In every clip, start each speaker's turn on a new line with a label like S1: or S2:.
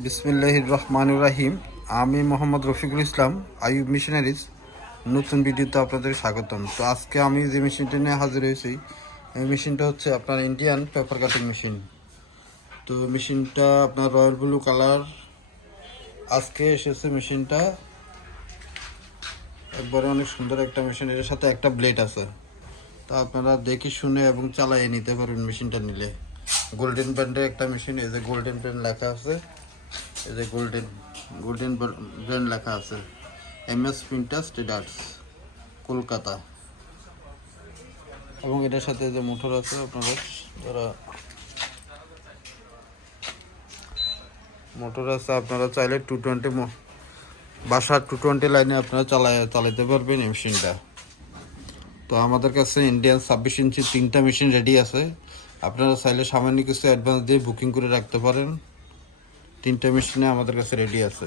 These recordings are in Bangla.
S1: বিসমিল্লাহ রহমান রাহিম আমি মোহাম্মদ রফিকুল ইসলাম, আইয়ুব মিশনারিজ। নতুন ভিডিওতে আপনাদের স্বাগতম। তো আজকে আমি যে মেশিনটা নিয়ে হাজির হয়েছি, এই মেশিনটা হচ্ছে আপনার ইন্ডিয়ান পেপার কাটিং মেশিন তো মেশিনটা আপনার রয়্যাল ব্লু কালার। আজকে এসেছে মেশিনটা। একবারে অনেক সুন্দর একটা মেশিন, এর সাথে একটা ব্লেড আছে। তা আপনারা দেখে শুনে এবং চালিয়ে নিতে পারবেন মেশিনটা নিলে। গোল্ডেন ব্র্যান্ডের একটা মেশিন, এই যে গোল্ডেন ব্র্যান্ড লেখা আছে। এই যে গোল্ডেন গোল্ডেন ব্র্যান্ড লেখা আছে এম এস প্রিন্টার স্টেডার্স কলকাতা এবং এটার সাথে যে মোটর আছে, আপনারা যারা মোটর আছে, আপনারা চাইলে টু টোয়েন্টি বাসার টু টোয়েন্টি লাইনে আপনারা চালায় চালাতে পারবেন এই মেশিনটা তো আমাদের কাছে ইন্ডিয়ান ছাব্বিশ ইঞ্চি তিনটা মেশিন রেডি আছে। আপনারা চাইলে সামান্য কিছু অ্যাডভান্স দিয়ে বুকিং করে রাখতে পারেন। তিনটা মেশিনে আমাদের কাছে রেডি আছে।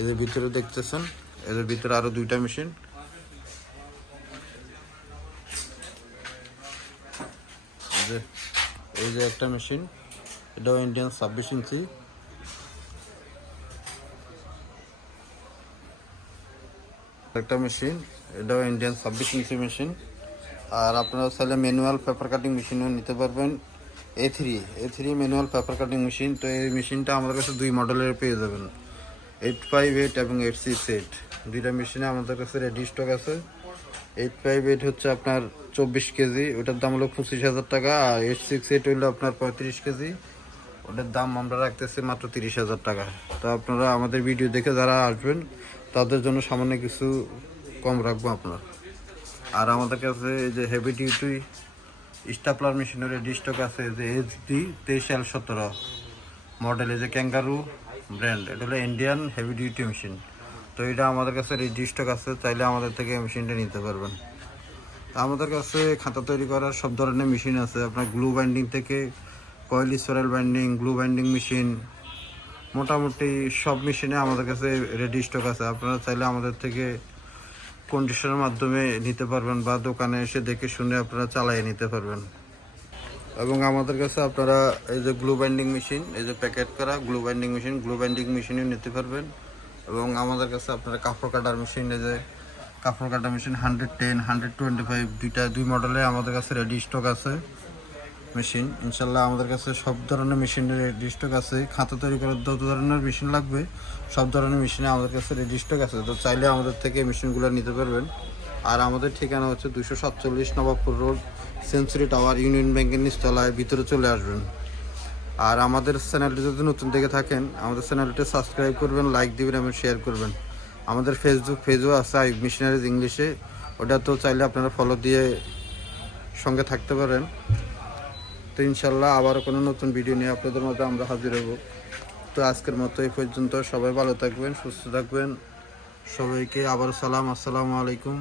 S1: এদের ভিতরে দেখতেছেন, এদের ভিতরে আরও দুইটা মেশিন। এই যে একটা মেশিন, এটাও ইন্ডিয়ান ছাব্বিশ ইঞ্চি। একটা মেশিন, এটাও ইন্ডিয়ান ছাব্বিশ ইঞ্চি মেশিন। আর আপনারা চাইলে ম্যানুয়াল পেপার কাটিং মেশিনও নিতে পারবেন। A three A three manual paper cutting machine তো এই মেশিনটা আমাদের কাছে দুই মডেলের পেয়ে যাবেন। এইট ফাইভ এইট এবং এইট সিক্স এইট দুইটা মেশিনে আমাদের কাছে রেডি স্টক আছে। এইট ফাইভ এইট হচ্ছে আপনার চব্বিশ কেজি, ওটার দাম হলো পঁচিশ হাজার টাকা, আর এইট সিক্স এইট হলো আপনার পঁয়ত্রিশ কেজি। ওটার দাম আমরা রাখতেছি মাত্র তিরিশ হাজার টাকা। তো আপনারা আমাদের ভিডিও দেখে যারা আসবেন, তাদের জন্য সামান্য কিছু কম রাখব আপনার। আর আমাদের কাছে এই যে হেভি ডিউটি স্টাপলার মেশিনের ডিস্টক আছে যে এইচ ডি তেইশ এল সতেরো মডেল, এই যে ক্যাঙ্গারু ব্র্যান্ড, এটা হলো ইন্ডিয়ান হেভি ডিউটি মেশিন তো এটা আমাদের কাছে রেজিস্টক আছে, চাইলে আমাদের থেকে মেশিনটা নিতে পারবেন। আমাদের কাছে খাতা তৈরি করার সব ধরনের মেশিন আছে। আপনার গ্লু বাইন্ডিং থেকে coil spiral binding glue binding machine মোটামুটি সব মেশিনে আমাদের কাছে রেডি স্টক আছে। আপনারা চাইলে আমাদের থেকে কন্ডিশনের মাধ্যমে নিতে পারবেন বা দোকানে এসে দেখে শুনে আপনারা চালিয়ে নিতে পারবেন। এবং আমাদের কাছে আপনারা এই যে গ্লু বাইন্ডিং মেশিন এই যে প্যাকেট করা glue binding machine glue binding মেশিনও নিতে পারবেন। এবং আমাদের কাছে আপনারা কাপড় কাটার মেশিন এই যে কাপড় কাটার machine hundred ten hundred twenty five দুইটা, দুই মডেলে আমাদের কাছে রেডি স্টক আছে। মেশিন ইনশাল্লাহ আমাদের কাছে সব ধরনের মেশিনের রেডি স্টক আছে। খাতা তৈরি করার যত ধরনের মেশিন লাগবে, সব ধরনের মেশিনে আমাদের কাছে রেডি স্টক আছে। তো চাইলে আমাদের থেকে মেশিনগুলো নিতে পারবেন। আর আমাদের ঠিকানা হচ্ছে দুশো সাতচল্লিশ Nawabpur road century tower union ব্যাংকের নিচতলায়, ভিতরে চলে আসবেন। আর আমাদের চ্যানেলটি যদি নতুন দেখে থাকেন, আমাদের চ্যানেলটি সাবস্ক্রাইব করবেন লাইক দিবেন এবং শেয়ার করবেন। আমাদের ফেসবুক পেজও আছে আইব মিশনারিজ ইংলিশে ওটা তো চাইলে আপনারা ফলো দিয়ে সঙ্গে থাকতে পারেন। তো ইনশাল্লাহ আবারও কোনো নতুন ভিডিও নিয়ে আপনাদের মধ্যে আমরা হাজির হব। তো আজকের মতো এই পর্যন্ত সবাই ভালো থাকবেন, সুস্থ থাকবেন। সবাইকে আবার সালাম, আসসালামু আলাইকুম।